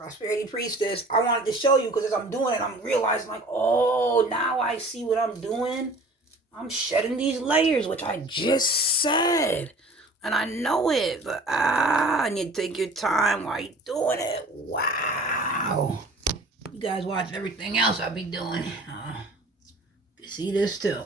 Prosperity Priestess, I wanted to show you because as I'm doing it, I'm realizing like, oh, now I see what I'm doing. I'm shedding these layers, which I just said. And I know it, but and you take your time while you're doing it. Wow. You guys watch everything else I be doing. See this too.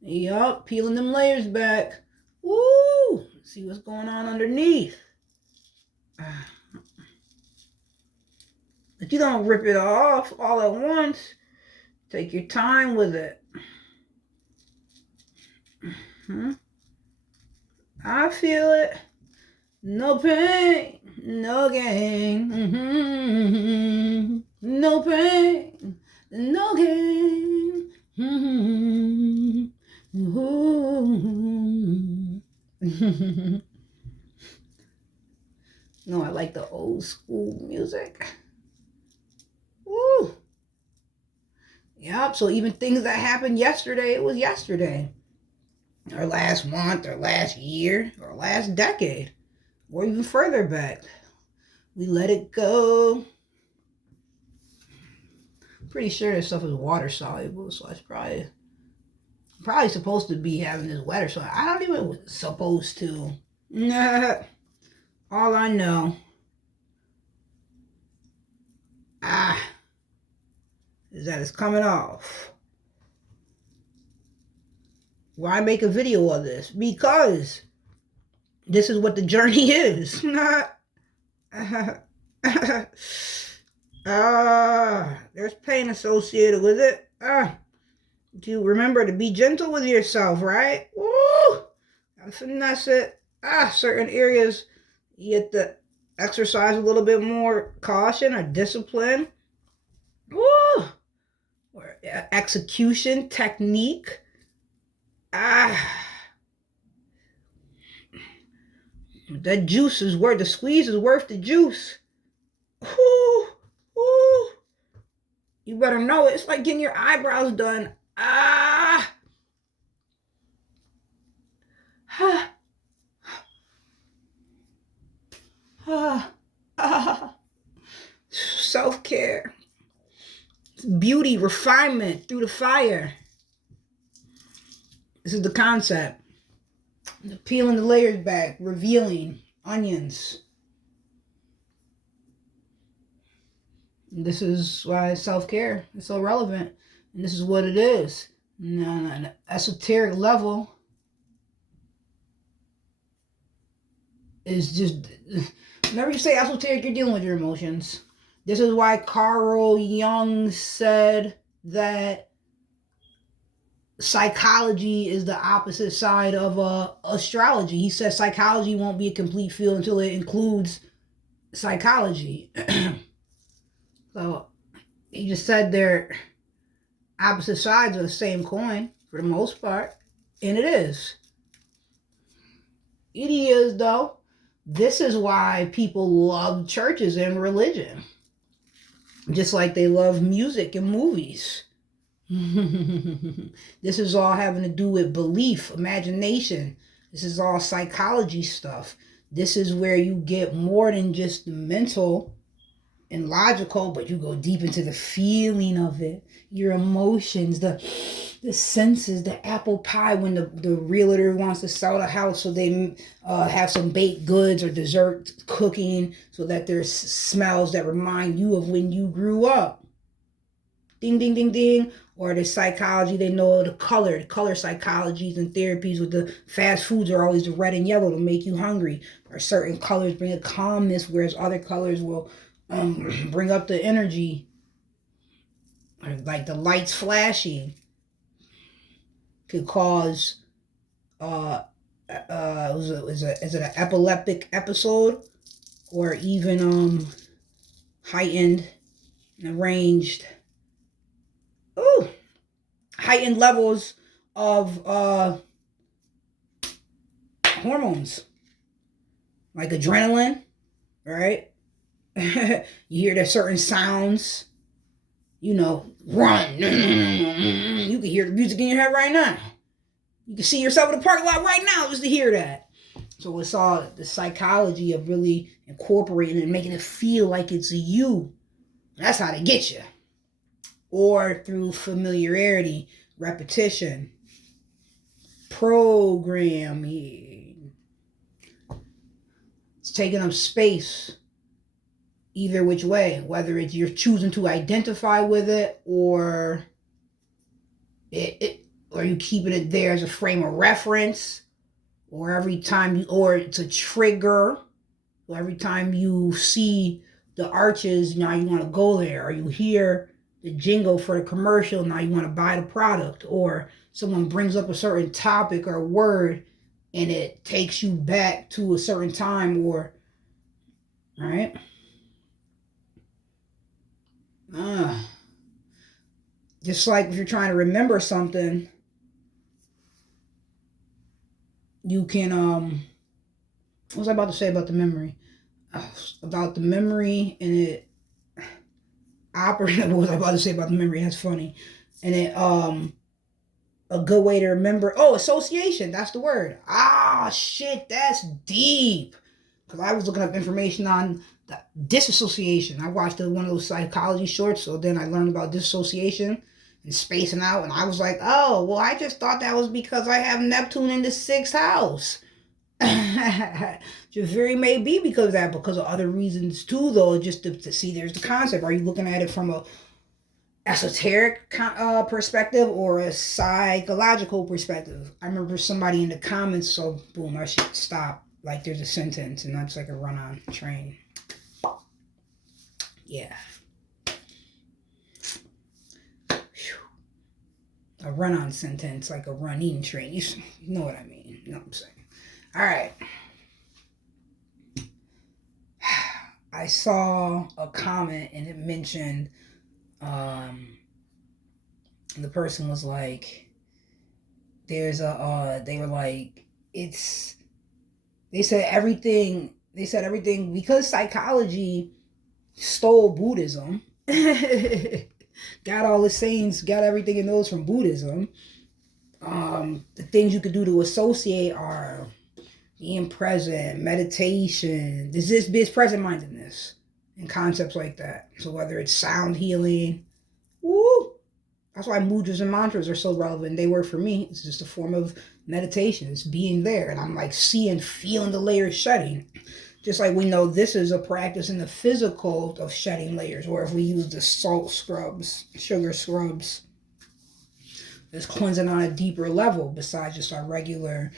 Yup, peeling them layers back. Woo! See what's going on underneath. But you don't rip it off all at once. Take your time with it. I feel it. No pain, no gain. No pain, no gain. No, I like the old school music. Woo. Yep, so even things that happened yesterday, it was yesterday. Or last month, or last year, or last decade, or even further back. We let it go. Pretty sure this stuff is water soluble, so it's probably supposed to be having this wetter, so I don't even supposed to. Nah. All I know is that it's coming off. Why make a video of this? Because this is what the journey is. There's pain associated with it. Do remember to be gentle with yourself, right? Woo! Gotta finesse it. Certain areas you have to exercise a little bit more caution or discipline. Woo! Or execution, technique. That juice is worth, the squeeze is worth the juice. Woo! Woo! You better know it. It's like getting your eyebrows done. Self-care. Beauty, refinement through the fire. This is the concept. Peeling the layers back, revealing onions. And this is why self-care is so relevant. And this is what it is. On an esoteric level, is just, whenever you say esoteric, you're dealing with your emotions. This is why Carl Jung said that psychology is the opposite side of astrology. He said psychology won't be a complete field until it includes psychology. So he just said they're opposite sides of the same coin for the most part. And it is. It is, though. This is why people love churches and religion. Just like they love music and movies. This is all having to do with belief, imagination. This is all psychology stuff. This is where you get more than just the mental and logical, but you go deep into the feeling of it, your emotions, the senses, the apple pie when the realtor wants to sell the house, so they have some baked goods or dessert cooking so that there's smells that remind you of when you grew up. Ding, ding, ding, ding. Or the psychology, they know the color psychologies and therapies with the fast foods are always the red and yellow to make you hungry. Or certain colors bring a calmness, whereas other colors will bring up the energy. Or like the lights flashing could cause is it an epileptic episode, or even heightened levels of hormones like adrenaline, right? You hear there's certain sounds, run. You can hear the music in your head right now. You can see yourself in the parking lot right now just to hear that. So it's all the psychology of really incorporating it and making it feel like it's you. That's how they get you. Or through familiarity, repetition, programming. It's taking up space either which way, whether it's you're choosing to identify with it or or you keeping it there as a frame of reference, or every time you, or it's a trigger. So every time you see the arches, now you want to go there, or you hear the jingle for the commercial, now you want to buy the product, or someone brings up a certain topic or word and it takes you back to a certain time, or right. Just like if you're trying to remember something, you can what was I about to say about the memory? About the memory and it operating. What was I about to say about the memory? That's funny. And it a good way to remember. Oh, association. That's the word. Ah, shit, that's deep. Because I was looking up information on the disassociation. I watched one of those psychology shorts, so then I learned about disassociation and spacing out, and I was like, oh, well, I just thought that was because I have Neptune in the 6th house. Just very may be because of that, because of other reasons too, though. Just to see, there's the concept. Are you looking at it from a esoteric perspective or a psychological perspective? I remember somebody in the comments, so boom, I should stop. Like there's a sentence, and that's like a run-on train. Yeah. A run-on sentence, like a running train. You know what I mean? You know what I'm saying? All right. I saw a comment and it mentioned the person was like, there's a they were like, it's, they said everything because psychology stole Buddhism. Got all the sayings, got everything in those from Buddhism. The things you could do to associate are being present, meditation. This is present-mindedness and concepts like that. So whether it's sound healing, woo, that's why mudras and mantras are so relevant. They work for me. It's just a form of meditation. It's being there, and I'm like seeing, feeling the layers shedding. Just like we know this is a practice in the physical of shedding layers, or if we use the salt scrubs, sugar scrubs, it's cleansing on a deeper level besides just our regular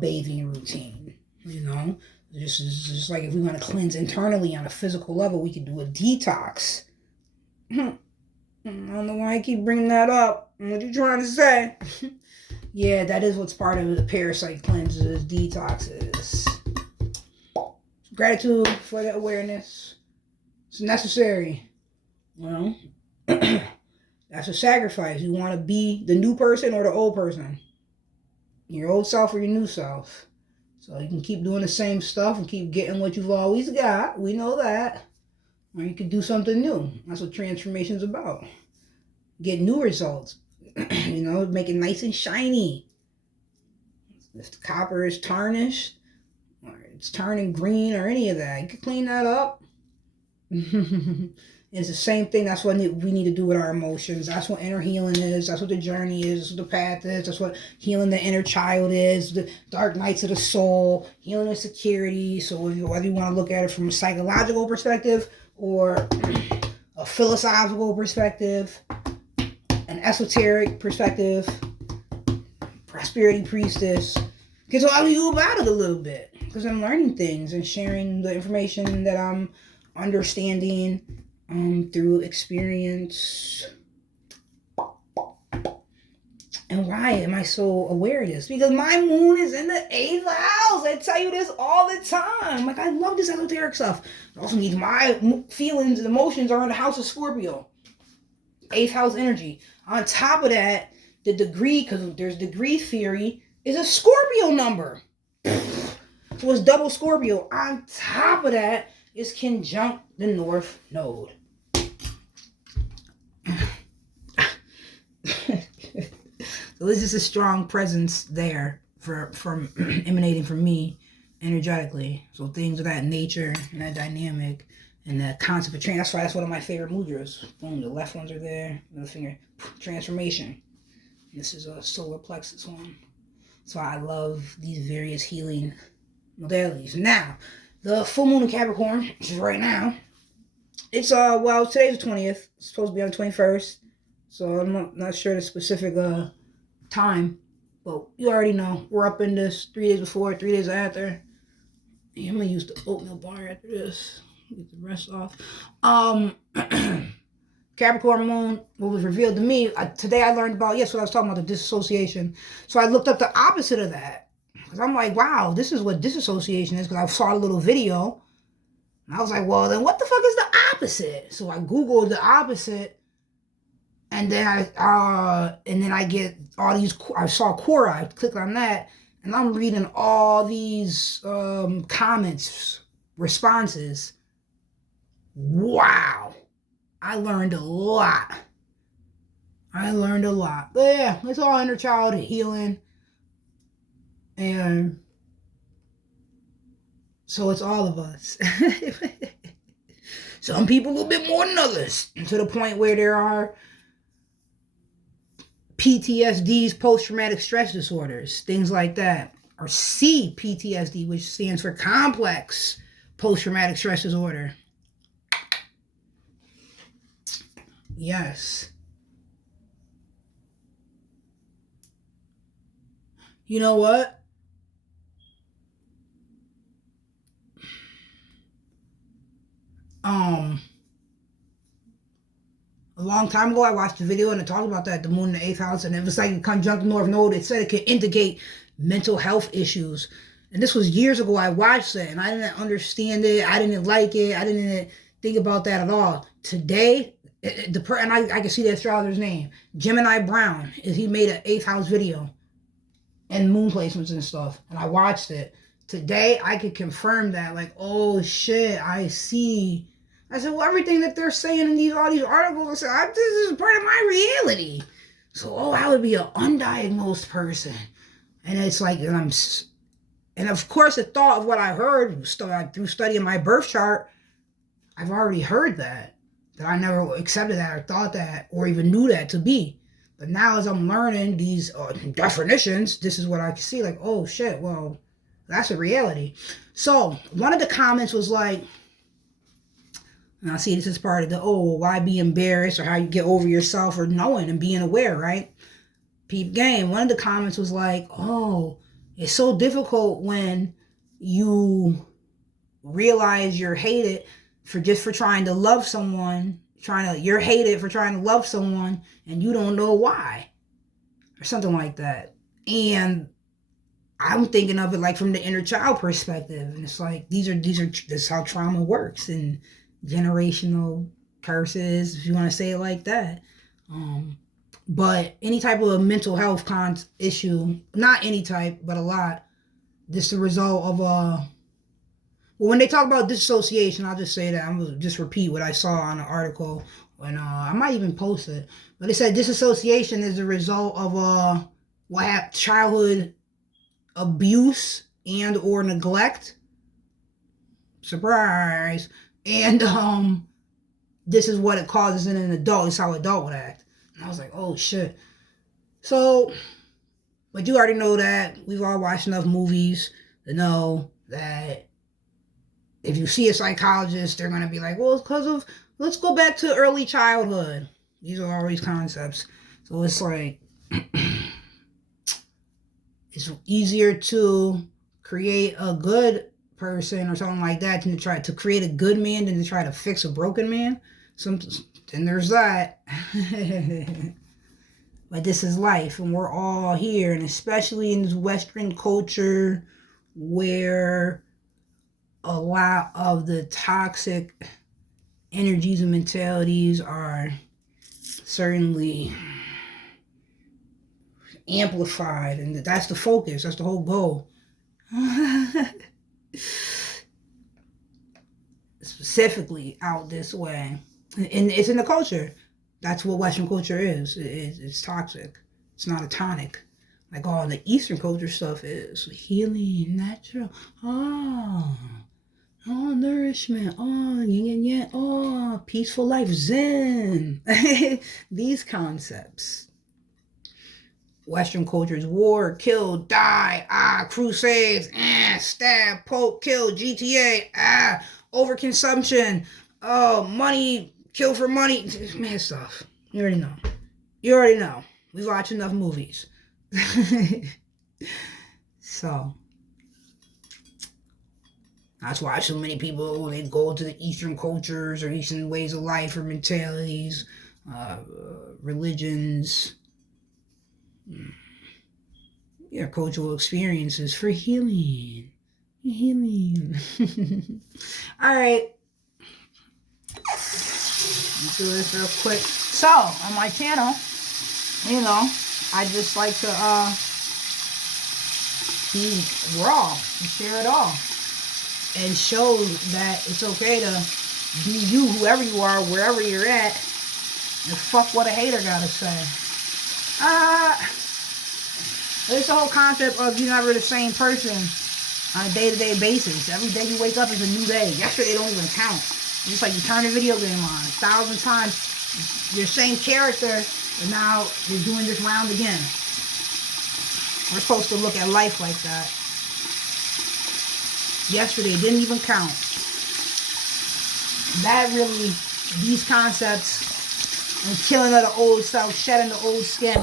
bathing routine. You know, just like if we want to cleanse internally on a physical level, we can do a detox. I don't know why I keep bringing that up. What you trying to say? Yeah, that is what's part of the parasite cleanses, detoxes. Gratitude for the awareness. It's necessary. You know, that's a sacrifice. You want to be the new person or the old person? Your old self or your new self? So you can keep doing the same stuff and keep getting what you've always got. We know that. Or you can do something new. That's what transformation's about. Get new results. You know, make it nice and shiny. If the copper is tarnished, or it's turning green or any of that, you can clean that up. It's the same thing. That's what we need to do with our emotions. That's what inner healing is. That's what the journey is. That's what the path is. That's what healing the inner child is. The dark nights of the soul. Healing insecurity. So whether you want to look at it from a psychological perspective or a philosophical perspective, an esoteric perspective, prosperity priestess, get to talk to you about it a little bit, because I'm learning things and sharing the information that I'm understanding through experience. And why am I so aware of this? Because my moon is in the 8th house. I tell you this all the time. Like, I love this esoteric stuff. It also means my feelings and emotions are in the house of Scorpio. 8th house energy. On top of that, the degree, because there's degree theory, is a Scorpio number. So it's double Scorpio. On top of that, it's conjunct the North Node. So this is a strong presence there from emanating from me energetically. So things of that nature and that dynamic and that concept of that's why that's one of my favorite mudras. Boom, the left ones are there, middle finger, transformation. This is a solar plexus one. So I love these various healing modalities. Now, the full moon in Capricorn, which is right now, it's well, today's the 20th. It's supposed to be on the 21st. So I'm not sure the specific time. But you already know. We're up in this 3 days before, 3 days after. I'm gonna use the oatmeal bar after this. Get the rest off. Capricorn moon, what was revealed to me today, I learned about what I was talking about, the disassociation. So I looked up the opposite of that because I'm like, wow, this is what disassociation is. Because I saw a little video and I was like, well, then what the fuck is the opposite? So I googled the opposite, and then I get all these. I saw Quora. I clicked on that, and I'm reading all these comments, responses. Wow. I learned a lot. But yeah, it's all inner child healing. And so it's all of us. Some people a little bit more than others. To the point where there are PTSDs, post-traumatic stress disorders, things like that. Or CPTSD, which stands for complex post-traumatic stress disorder. Yes. You know what? A long time ago, I watched a video and it talked about that, the moon in the 8th house, and it was like a conjunct north node. It said it could indicate mental health issues. And this was years ago. I watched it and I didn't understand it. I didn't like it. I didn't think about that at all. Today, and I can see the astrologer's name, Gemini Brown. He made an 8th house video and moon placements and stuff. And I watched it. Today, I could confirm that. Like, oh shit, I see. I said, well, everything that they're saying in all these articles, I said, this is part of my reality. So, I would be an undiagnosed person. And it's like, and of course, the thought of what I heard through studying my birth chart, I've already heard that I never accepted that or thought that or even knew that to be. But now as I'm learning these definitions, this is what I can see. Like, oh shit, well, that's a reality. So one of the comments was like, and I see this is part of the, why be embarrassed, or how you get over yourself, or knowing and being aware, right? Peep game. One of the comments was like, it's so difficult when you realize you're hated for trying to love someone, you're hated for trying to love someone and you don't know why, or something like that. And I'm thinking of it like from the inner child perspective. And it's like, this is how trauma works, and generational curses, if you want to say it like that. But any type of mental health issue, not any type, but a lot, this is the result of well, when they talk about disassociation, I'll just say that I'm gonna just repeat what I saw on an article, and I might even post it. But it said disassociation is the result of childhood abuse and or neglect. Surprise. And this is what it causes in an adult. It's how an adult would act. And I was like, oh shit. So, but you already know that. We've all watched enough movies to know that if you see a psychologist, they're going to be like, well, it's because of, let's go back to early childhood. These are always concepts. So it's like, it's easier to create a good person or something like that than to try to create a good man than to try to fix a broken man. Then there's that. But this is life, and we're all here, and especially in this Western culture where a lot of the toxic energies and mentalities are certainly amplified, and that's the focus, that's the whole goal. Specifically out this way, and it's in the culture. That's what Western culture is. It's toxic. It's not a tonic. Like all the Eastern culture stuff is healing, natural. Oh, nourishment. Oh, yin and yang. Oh, peaceful life, Zen. These concepts. Western culture is war, kill, die, crusades, stab, poke, kill, GTA, overconsumption, money, kill for money, man stuff. You already know. You already know. We watch enough movies. So that's why so many people, they go to the Eastern cultures or Eastern ways of life or mentalities, religions, cultural experiences for healing. Healing. All right. Let's do this real quick. So, on my channel, I just like to be raw and share it all. And show that it's okay to be you, whoever you are, wherever you're at. And fuck what a hater gotta say. There's the whole concept of you're never the same person on a day-to-day basis. Every day you wake up is a new day. Yesterday don't even count. It's just like you turn a video game on 1,000 times, your same character, and now you're doing this round again. We're supposed to look at life like that. Yesterday didn't even count. That really, these concepts and killing of the old self, shedding the old skin,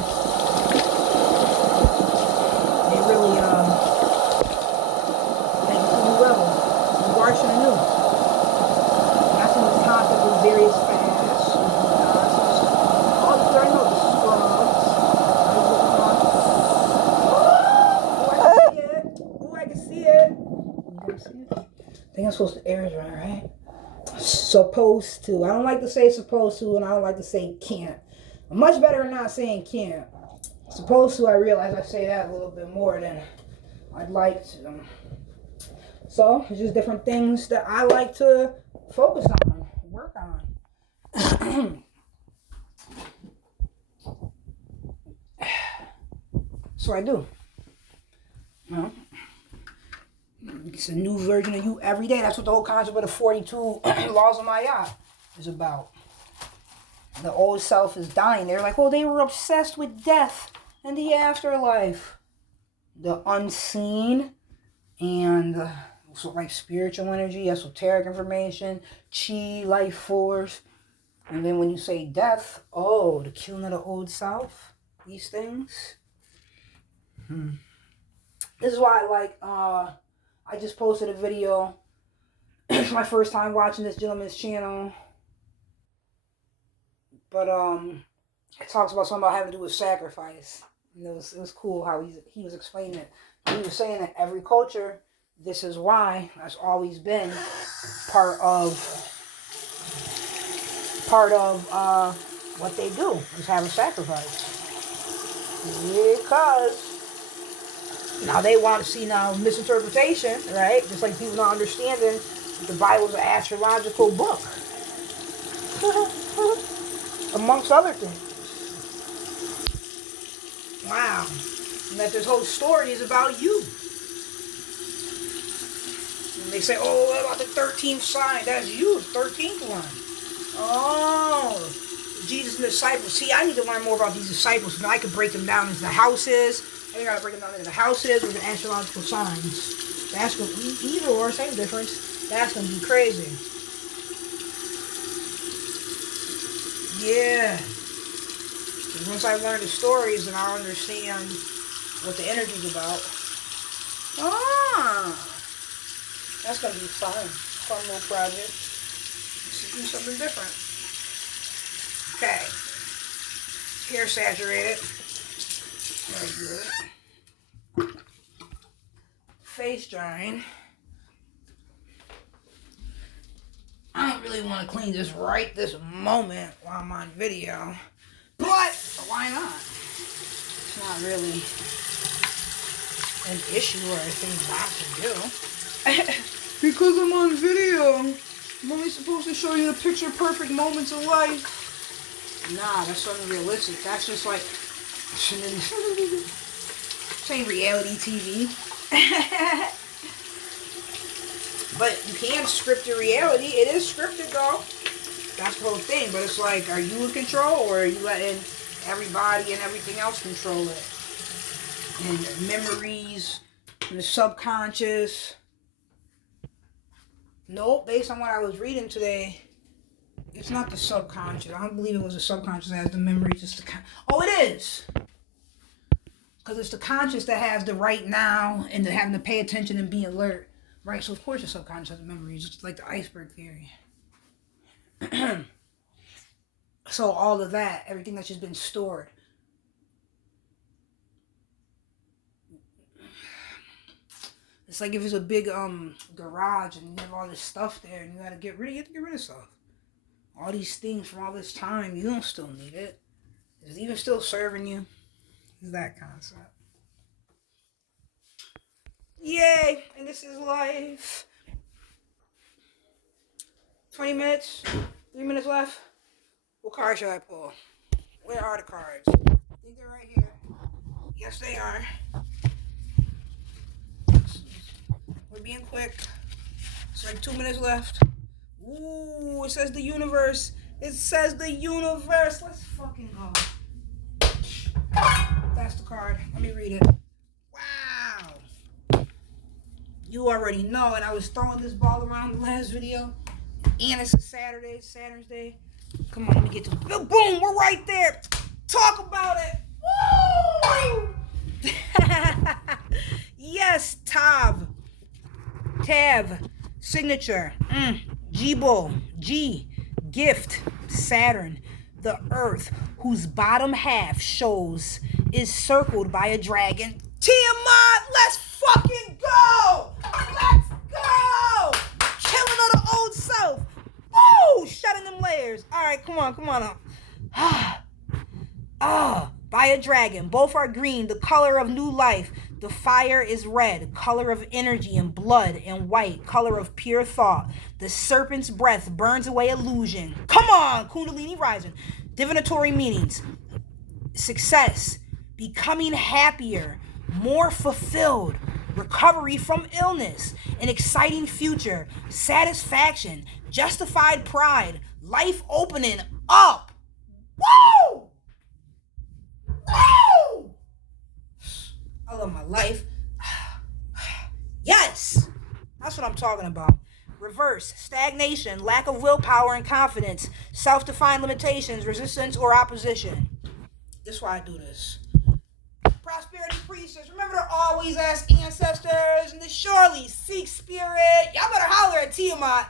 they really make you new level. You watching anew. That's when this concept is very fast. All you already know, the scrubs. I can see it. I think I'm supposed to air dry, right? Supposed to. I don't like to say supposed to, and I don't like to say can't. I'm much better at not saying can't. Supposed to, I realize I say that a little bit more than I'd like to. So, it's just different things that I like to focus on, work on. So I do. Well, it's a new version of you every day. That's what the whole concept of the 42 laws of Maya is about. The old self is dying. They're like, oh, they were obsessed with death and the afterlife. The unseen and so like spiritual energy, esoteric information, chi, life force. And then when you say death, oh, the killing of the old self, these things. This is why I like, I just posted a video. It's my first time watching this gentleman's channel. But it talks about something about having to do with sacrifice. And it was cool how he was explaining it. He was saying that every culture, this is why that's always been part of what they do is have a sacrifice. Because now they want to see misinterpretation, right? Just like people not understanding the Bible's an astrological book. Amongst other things. Wow. And that this whole story is about you. And they say, oh, what about the 13th sign? That's you, the 13th one. Oh, Jesus and the disciples. See, I need to learn more about these disciples so now I can break them down into the houses. I got to break them down into the houses with the astrological signs. That's going to be either or, same difference. That's going to be crazy. Yeah. Because once I learn the stories, then I'll understand what the energy's about. Ah. That's going to be fun. Fun little project. Let's do something different. Okay. Hair saturated. Very good. Face drying. I don't really want to clean this right this moment while I'm on video. But why not? It's not really an issue or a thing not to do. Because I'm on video. I'm only supposed to show you the picture perfect moments of life. Nah, that's unrealistic. That's just like This ain't reality TV. But you can script your reality. It is scripted though. That's the whole thing. But it's like, are you in control or are you letting everybody and everything else control it? And memories and the subconscious. Nope, based on what I was reading today, it's not the subconscious. I don't believe it was the subconscious that has the memories. It's the oh, it is. Because it's the conscious that has the right now and the having to pay attention and be alert. Right, so of course the subconscious has memories. It's like the iceberg theory. So all of that, everything that's just been stored. It's like if it's a big garage and you have all this stuff there and you have to get rid of stuff. All these things from all this time, you don't still need it. Is it even still serving you? It's that concept. Yay! And this is life. 20 minutes. 3 minutes left. What card should I pull? Where are the cards? I think they're right here. Yes, they are. We're being quick. It's like 2 minutes left. Ooh, it says the universe. It says the universe. Let's fucking go. That's the card. Let me read it. Wow. You already know, and I was throwing this ball around the last video. And it's a Saturday, Saturn's Day. Come on, let me get to it. Boom, we're right there. Talk about it. Woo! Yes, Tav, signature. Jibo, G, gift, Saturn, the earth, whose bottom half shows is circled by a dragon. Tiamat, let's fucking go! Let's go! Killing of the old self. Woo! Shedding them layers. Alright, come on. By a dragon. Both are green, the color of new life. The fire is red, color of energy and blood, and white, color of pure thought. The serpent's breath burns away illusion. Come on, Kundalini rising. Divinatory meanings. Success. Becoming happier. More fulfilled. Recovery from illness. An exciting future. Satisfaction. Justified pride. Life opening up. Woo! Woo! I love my life. Yes! That's what I'm talking about. Reverse, stagnation, lack of willpower and confidence, self-defined limitations, resistance, or opposition. This is why I do this. Prosperity precepts. Remember to always ask ancestors and to surely seek spirit. Y'all better holler at Tiamat.